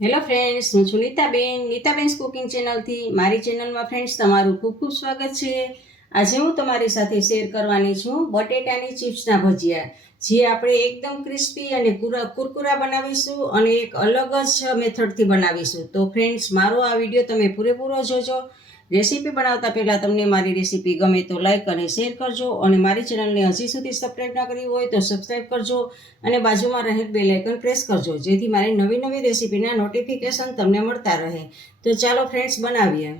Hello friends, હું છું Nitaben cooking ચેનલથી. મારી ચેનલમાં ફ્રેન્ડ્સ તમારું ખૂબ ખૂબ સ્વાગત છે. આજે હું તમારી સાથે શેર કરવાની છું બટેટાની ચિપ્સના ભજીયા, જે આપણે એકદમ ક્રિસ્પી અને કુરકુરા બનાવીશું અને એક અલગ જ મેથડથી બનાવીશું. તો ફ્રેન્ડ્સ, મારો આ વિડીયો તમે પૂરેપૂરો જોજો. રેસીપી બનાવતા પહેલાં તમને મારી રેસીપી ગમે તો લાઈક અને શેર કરજો, અને મારી ચેનલને હજી સુધી સબસ્ક્રાઈબ ના કરી હોય તો સબસ્ક્રાઈબ કરજો અને બાજુમાં રહેલ બેલ આઇકન પ્રેસ કરજો, જેથી મારી નવી નવી રેસીપીના નોટિફિકેશન તમને મળતા રહે. તો ચાલો ફ્રેન્ડ્સ, બનાવીએ.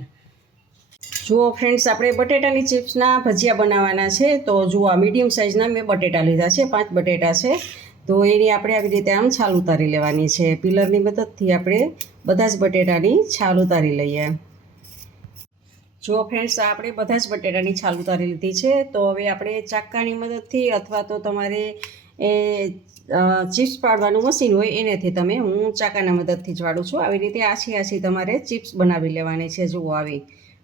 જુઓ ફ્રેન્ડ્સ, આપણે બટેટાની ચિપ્સના ભજીયા બનાવવાના છે. તો જુઓ, મીડિયમ સાઇઝના મેં બટેટા લીધા છે, 5 બટેટા છે. તો એની આપણે આવી રીતે આમ છાલ ઉતારી લેવાની છે. પિલરની મદદથી આપણે બધા જ બટેટાની છાલ ઉતારી લઈએ. જો ફ્રેન્ડ્સ, આપણે બધા જ બટેટાની છાલ ઉતારી લીધી છે. તો હવે આપણે ચાકાની મદદથી અથવા તો તમારે ચિપ્સ પાડવાનું મશીન હોય એનાથી હું ચાકાના મદદથી જ વાળું છું. આવી રીતે આછી તમારે ચિપ્સ બનાવી લેવાની છે. જુઓ આવી.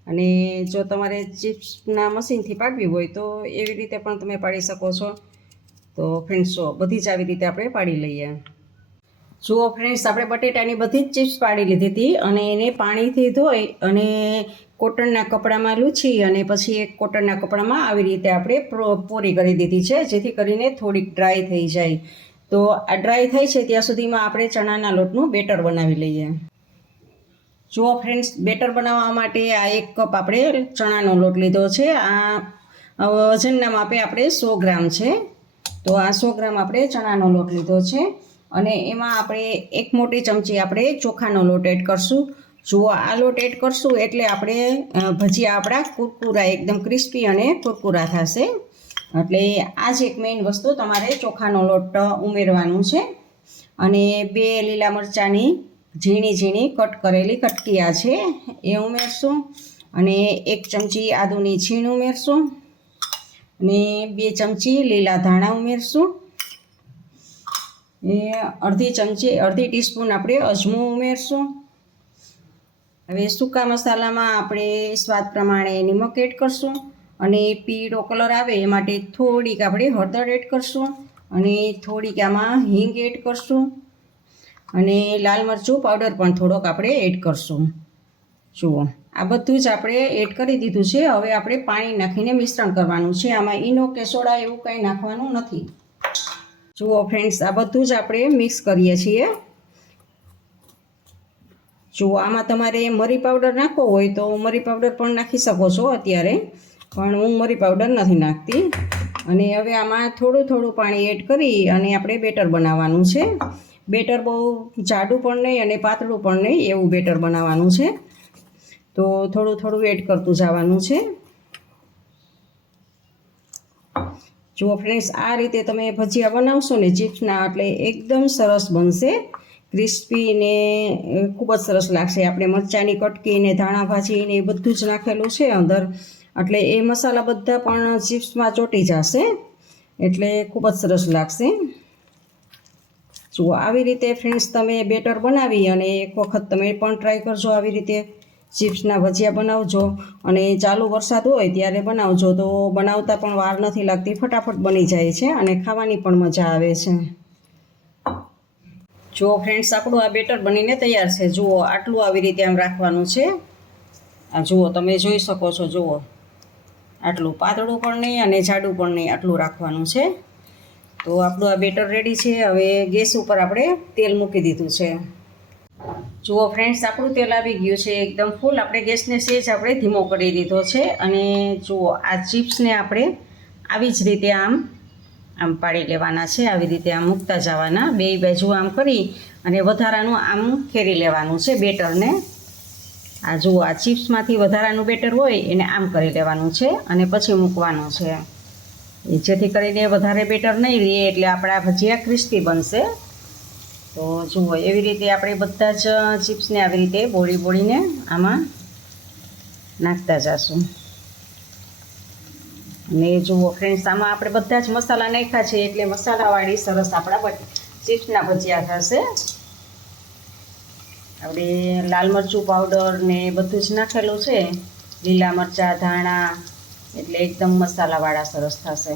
અને જો તમારે ચિપ્સના મશીનથી પાડવી હોય તો એવી રીતે પણ તમે પાડી શકો છો. તો ફ્રેન્ડ્સ, જો બધી જ આવી રીતે આપણે પાડી લઈએ. જુઓ ફ્રેન્ડ્સ, આપણે બટેટાની બધી જ ચિપ્સ પાડી લીધી હતી અને એને પાણીથી ધોઈ અને કોટનના કપડામાં લૂછી અને પછી એક કોટનના કપડામાં આવી રીતે આપણે પોરી કરી દીધી છે, જેથી કરીને થોડીક ડ્રાય થઈ જાય. તો આ ડ્રાય થાય છે ત્યાં સુધીમાં આપણે ચણાના લોટનું બેટર બનાવી લઈએ. જુઓ ફ્રેન્ડ્સ, બેટર બનાવવા માટે આ 1 કપ આપણે ચણાનો લોટ લીધો છે. આ વજનના માપે આપણે 100 ગ્રામ છે. તો આ 100 ગ્રામ આપણે ચણાનો લોટ લીધો છે અને એમાં આપણે 1 મોટી ચમચી આપણે ચોખાનો લોટ એડ કરશું. જુઓ, આ લોટ એડ કરશું એટલે આપણે ભજીયા આપણા કુરકુરા, એકદમ ક્રિસ્પી અને કુરકુરા થશે. એટલે આ જ એક મેઇન વસ્તુ, તમારે ચોખાનો લોટ ઉમેરવાનું છે. અને 2 લીલા મરચાંની ઝીણી કટ કરેલી કટકીયા છે એ ઉમેરશું. અને 1 ચમચી આદુની છીણ ઉમેરશું. અને 2 ચમચી લીલા ધાણા ઉમેરશું. એ અડધી ટીસ્પૂન આપણે અજમો ઉમેરશું. હવે સૂકા મસાલામાં આપણે સ્વાદ પ્રમાણે નિમક એડ કરશું. અને પીળો કલર આવે એ માટે થોડીક આપણે હળદર એડ કરશું. અને થોડીક આમાં હિંગ એડ કરશું. અને લાલ મરચું પાવડર પણ થોડોક આપણે એડ કરશું. જુઓ, આ બધું જ આપણે એડ કરી દીધું છે. હવે આપણે પાણી નાખીને મિશ્રણ કરવાનું છે. આમાં ઈનો કે સોડા એવું કંઈ નાખવાનું નથી. જુઓ ફ્રેન્ડ્સ, આ બધું જ આપણે મિક્સ કરીએ છીએ. જુઓ, આમાં તમારે મરી પાવડર નાખવો હોય તો મરી પાવડર પણ નાખી શકો છો અત્યારે, પણ હું મરી પાવડર નથી નાખતી. અને હવે આમાં થોડું પાણી એડ કરી અને આપણે બેટર બનાવવાનું છે. બેટર બહુ જાડું પણ નહીં અને પાતળું પણ નહીં, એવું બેટર બનાવવાનું છે. તો થોડું એડ કરતું જવાનું છે. જુઓ ફ્રેન્ડ્સ, આ રીતે તમે ભજીયા બનાવશો ને ચિપ્સના, એટલે એકદમ સરસ બનશે. ક્રિસ્પી ને ખૂબ જ સરસ લાગશે. આપણે મરચાંની કટકી ને ધાણા ભાજી ને એ બધું જ નાખેલું છે અંદર, એટલે એ મસાલા બધા પણ ચિપ્સમાં ચોંટી જશે, એટલે ખૂબ જ સરસ લાગશે. જુઓ, આવી રીતે ફ્રેન્ડ્સ તમે બેટર બનાવી અને એક વખત તમે પણ ટ્રાય કરજો. આવી રીતે ચિપ્સના ભજીયા બનાવજો. અને ચાલુ વરસાદ હોય ત્યારે બનાવજો, તો બનાવતા પણ વાર નથી લાગતી, ફટાફટ બની જાય છે અને ખાવાની પણ મજા આવે છે. જુઓ ફ્રેન્ડ્સ, આપણું આ બેટર બનીને તૈયાર છે. જુઓ, આટલું આવી રીતે આમ રાખવાનું છે. આ જુઓ, તમે જોઈ શકો છો. જુઓ, આટલું પાતળું પણ નહીં અને જાડું પણ નહીં, આટલું રાખવાનું છે. તો આપણું આ બેટર રેડી છે. હવે ગેસ ઉપર આપણે તેલ મૂકી દીધું છે. જુઓ ફ્રેન્ડ્સ, આપણું તેલ આવી ગયું છે એકદમ ફૂલ. આપણે ગેસને સહેજ આપણે ધીમો કરી દીધો છે. અને જુઓ, આ ચિપ્સને આપણે આવી જ રીતે આમ પાડી લેવાના છે. આવી રીતે આમ મૂકતા જવાના, 2 બાજુ આમ કરી અને વધારાનું આમ ફેરી લેવાનું છે બેટરને. આ જુઓ, આ ચિપ્સમાંથી વધારાનું બેટર હોય એને આમ કરી લેવાનું છે અને પછી મૂકવાનું છે, જેથી કરીને વધારે બેટર નહીં રહે, એટલે આપણા ભજીયા ક્રિસ્પી બનશે. તો જુઓ, એવી રીતે આપણે બધા જ ચિપ્સને આવી રીતે બોળીને આમાં નાખતા જઈશું. અને જુઓ ફ્રેન્ડ્સ, આમાં આપણે બધા જ મસાલા નાખ્યા છે, એટલે મસાલાવાળી સરસ આપણા ચિપ્સના ભજીયા થશે. આપણે લાલ મરચું પાવડર ને બધું જ નાખેલું છે, લીલા મરચાં, ધાણા, એટલે એકદમ મસાલાવાળા સરસ થશે.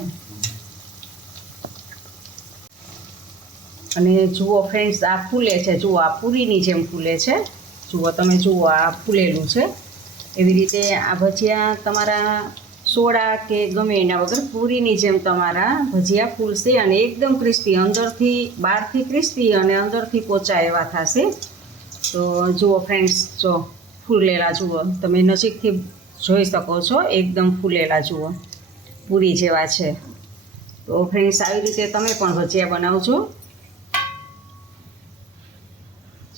અને જુઓ ફ્રેન્ડ્સ, આ ફૂલે છે, જુઓ આ પૂરીની જેમ ફૂલે છે. જુઓ તમે જુઓ, આ ફૂલેલું છે. એવી રીતે આ ભજીયા તમારા સોડા કે ગમે એના વગર પૂરીની જેમ તમારા ભજીયા ફૂલશે અને એકદમ ક્રિસ્પી, અંદરથી બહારથી ક્રિસ્પી અને અંદરથી પોચા એવા થશે. તો જુઓ ફ્રેન્ડ્સ, જો ફૂલેલા જુઓ, તમે નજીકથી જોઈ શકો છો, એકદમ ફૂલેલા જુઓ, પૂરી જેવા છે. તો ફ્રેન્ડ્સ, આવી રીતે તમે પણ ભજીયા બનાવજો.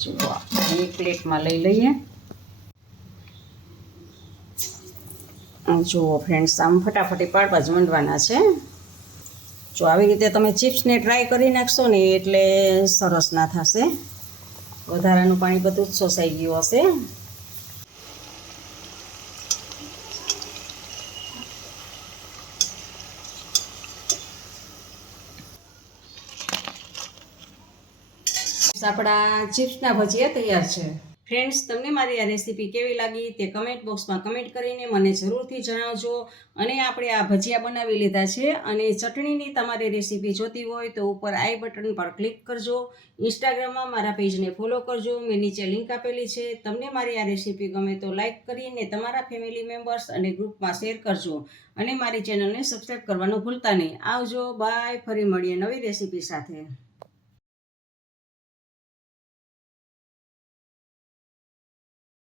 જુઓ, એક પ્લેટમાં લઈ લઈએ. જુઓ ફ્રેન્ડ્સ, આમ ફટાફટી પાડવા જ માંડવાના છે. જો આવી રીતે તમે ચિપ્સને ટ્રાય કરી નાખશો ને એટલે સરસ ના થશે. વધારાનું પાણી બધું જ શોષાઈ ગયું હશે. આપણા ચિપ્સના ભજીયા તૈયાર છે. ફ્રેન્ડ્સ, તમને મારી આ રેસીપી કેવી લાગી તે કમેન્ટ બોક્સમાં કમેન્ટ કરીને મને જરૂરથી જણાવજો. અને આપણે આ ભજીયા બનાવી લીધા છે અને ચટણીની તમારી રેસીપી જોતી હોય તો ઉપર આઈ બટન પર ક્લિક કરજો. ઇન્સ્ટાગ્રામમાં મારા પેજને ફોલો કરજો, મેં નીચે લિંક આપેલી છે. તમને મારી આ રેસીપી ગમે તો લાઈક કરીને તમારા ફેમિલી મેમ્બર્સ અને ગ્રુપમાં શેર કરજો. અને મારી ચેનલને સબસ્ક્રાઈબ કરવાનું ભૂલતા નહીં. આવજો, બાય. ફરી મળીએ નવી રેસીપી સાથે.